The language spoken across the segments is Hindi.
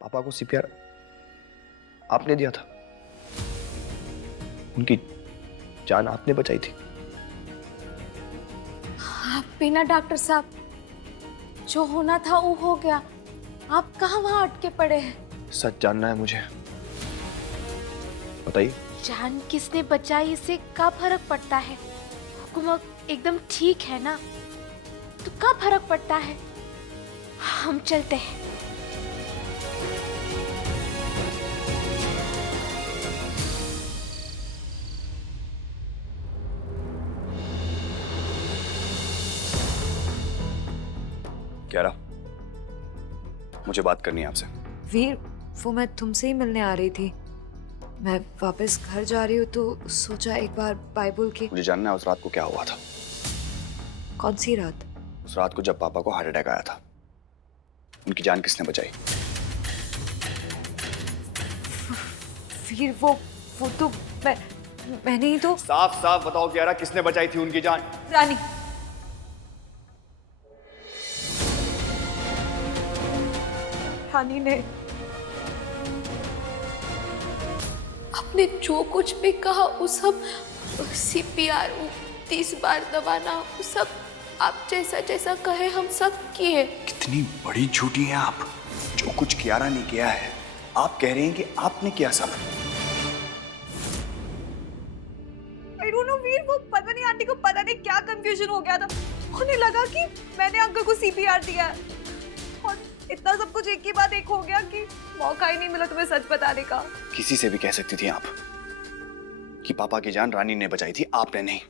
पापा को सीपीआर आपने दिया था, उनकी जान आपने बचाई थी। आप भी ना डॉक्टर साहब, जो होना था वो हो गया। आप कहाँ वहां अटके पड़े हैं? सच जानना है मुझे, बताइए। जान किसने बचाई इससे क्या फर्क पड़ता है? हुकुम एकदम ठीक है ना, तो क्या फर्क पड़ता है? हम चलते हैं। क्यारा, मुझे बात करनी है आपसे। वीर, वो मैं तुमसे ही मिलने आ रही थी। मैं वापस घर जा रही हूँ तो सोचा एक बार बाय बोल के। मुझे जानना है उस रात को क्या हुआ था। कौन सी रात? उस रात को जब पापा को हार्ट अटैक आया था, उनकी जान किसने बचाई? वीर, वो तो मैंने ही तो। साफ साफ बताओ क्यारा, किसने बचाई थी उनकी जान? रानी। रानी ने। आपने जो कुछ भी कहा वो सब सीपीआर, 30 बार दबाना, वो सब आप जैसा जैसा कहे हम सब किए। कितनी बड़ी झूठी हैं आप। जो कुछ क्यारा ने किया है, आप कह रहे हैं कि आपने किया सब। I don't know, वीर, वो पता नहीं आंटी को पता नहीं क्या कंफ्यूजन हो गया था। उन्हें लगा कि मैंने अंकल को सीपीआर दिया है। और इतना सब कुछ एक ही बात एक हो गया कि मौका ही नहीं मिला तुम्हें सच बताने का। किसी से भी कह सकती थी आप कि पापा की जान रानी ने बचाई थी, आपने नहीं।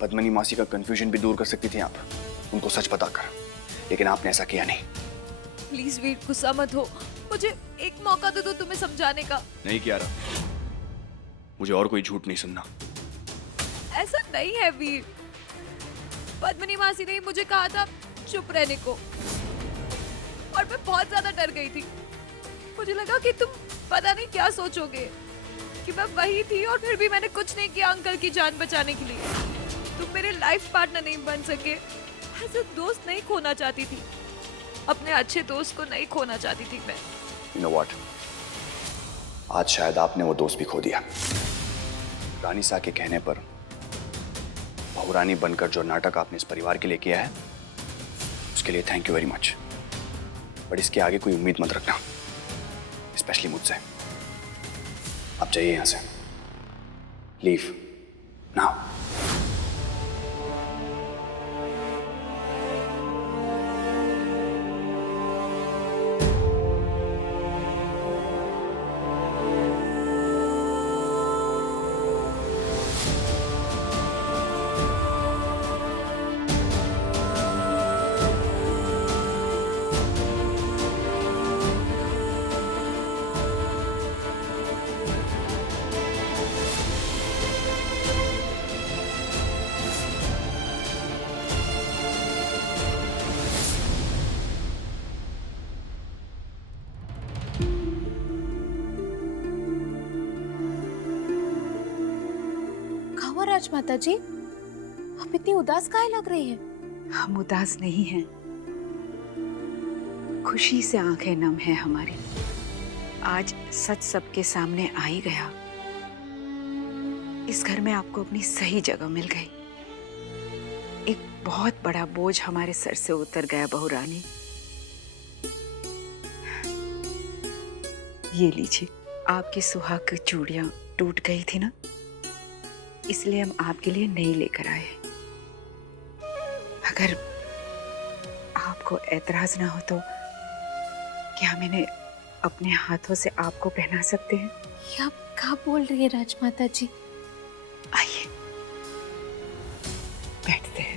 पद्मनी मासी का कंफ्यूजन भी दूर कर सकती थी आप, उनको सच बताकर, लेकिन आपने ऐसा किया नहीं। प्लीज वीर, गुस्सा मत हो, मुझे एक मौका तो दो तुम्हें समझाने का। नहीं क्यारा, मुझे और कोई झूठ नहीं सुनना। ऐसा नहीं है वीर, पद्मनी मासी ने मुझे कहा था चुप रहने को, और मैं बहुत ज्यादा डर गई थी। मुझे लगा कि तुम पता नहीं क्या सोचोगे कि मैं वही थी, और फिर भी मैंने कुछ नहीं किया अंकल की जान बचाने के लिए। तुम मेरे लाइफ पार्टनर नहीं बन सके, ऐसे दोस्त नहीं खोना चाहती थी, अपने अच्छे दोस्त को नहीं खोना चाहती थी मैं। You know what? आज शायद आपने वो दोस्त भी खो दिया। रानी सा के कहने पर बहुरानी बनकर जो नाटक आपने इस परिवार के लिए किया है, उसके लिए thank you very much. But इसके आगे कोई उम्मीद मत रखना, स्पेशली मुझसे। आप जाइए यहां से, लीव नाउ। राजमाता जी, आप इतनी उदास काहे लग रही है? हम उदास नहीं हैं, खुशी से आंखें नम है हमारी। आज सच सबके सामने आ ही गया। इस घर में आपको अपनी सही जगह मिल गई। एक बहुत बड़ा बोझ हमारे सर से उतर गया बहुरानी। ये लीजिए, आपकी सुहाग की चूड़ियां टूट गई थी ना, इसलिए हम आपके लिए नई लेकर आए। अगर आपको ऐतराज ना हो तो क्या हम इन्हें अपने हाथों से आपको पहना सकते हैं? ये आप क्या बोल रही है राजमाता जी? आइए, बैठते हैं।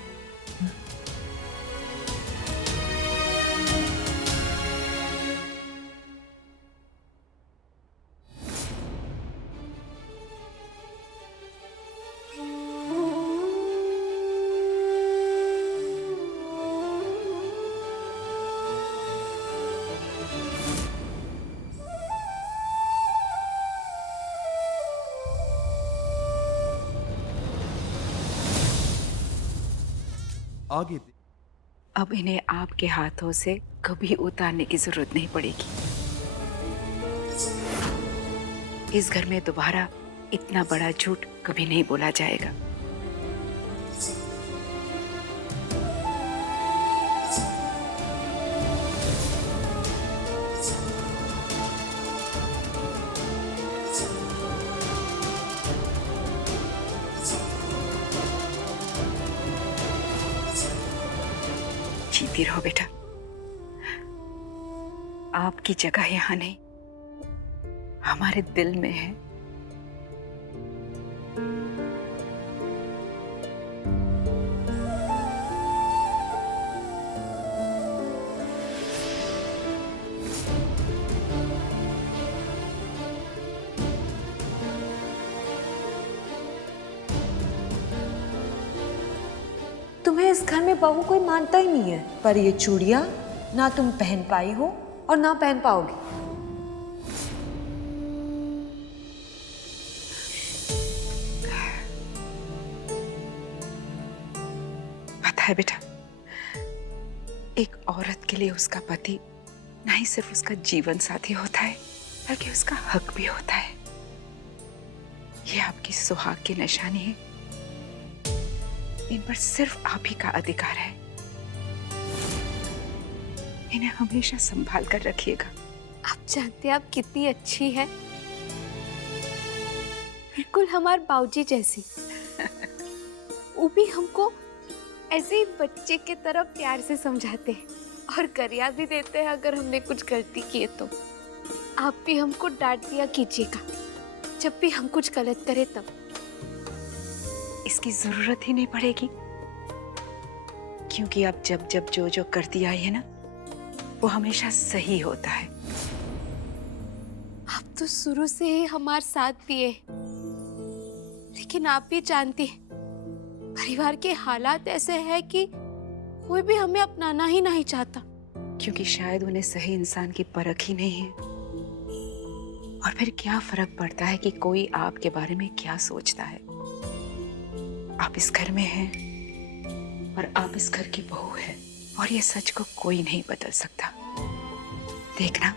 आगे अब इन्हें आपके हाथों से कभी उतारने की जरूरत नहीं पड़ेगी। इस घर में दोबारा इतना बड़ा झूठ कभी नहीं बोला जाएगा। जीती रहो बेटा। आपकी जगह यहाँ नहीं, हमारे दिल में है। तुम्हें इस घर में बहू कोई मानता ही नहीं है, पर ये चूड़ियां ना तुम पहन पाई हो और ना पहन पाओगी। पता है बेटा, एक औरत के लिए उसका पति ना ही सिर्फ उसका जीवन साथी होता है, बल्कि उसका हक भी होता है। ये आपकी सुहाग की निशानी है। इन पर सिर्फ आप ही का अधिकार है। इन्हें हमेशा संभाल कर रखिएगा। आप जानते हैं आप कितनी अच्छी है, बिल्कुल हमारे बाबूजी जैसी। वो भी हमको ऐसे ही बच्चे के तरह प्यार से समझाते हैं और गरिया भी देते हैं अगर हमने कुछ गलती की है तो। आप भी हमको डांट दिया कीजिएगा जब भी हम कुछ गलत करें तब। इसकी जरूरत ही नहीं पड़ेगी, क्योंकि आप जब जब जो करती आई है ना, वो हमेशा सही होता है। आप तो शुरू से ही हमारे साथ दिए, लेकिन आप भी जानती हैं परिवार के हालात ऐसे हैं कि कोई भी हमें अपनाना ही नहीं चाहता। क्योंकि शायद उन्हें सही इंसान की परख ही नहीं है। और फिर क्या फर्क पड़ता है कि कोई आपके बारे में क्या सोचता है। आप इस घर में हैं और आप इस घर की बहू है, और ये सच को कोई नहीं बदल सकता। देखना,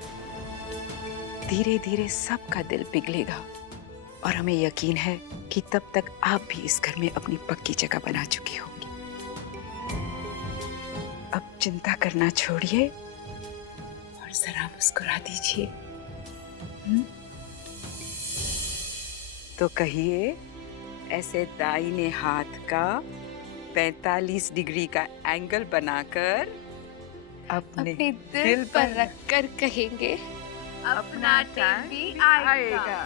धीरे धीरे सबका दिल पिघलेगा और हमें यकीन है कि तब तक आप भी इस घर में अपनी पक्की जगह बना चुकी होंगी। अब चिंता करना छोड़िए और जरा मुस्कुरा दीजिए। तो कहिए, ऐसे दाहिने हाथ का 45 डिग्री का एंगल बनाकर अपने दिल पर रखकर कहेंगे, अपना टाइम भी आएगा।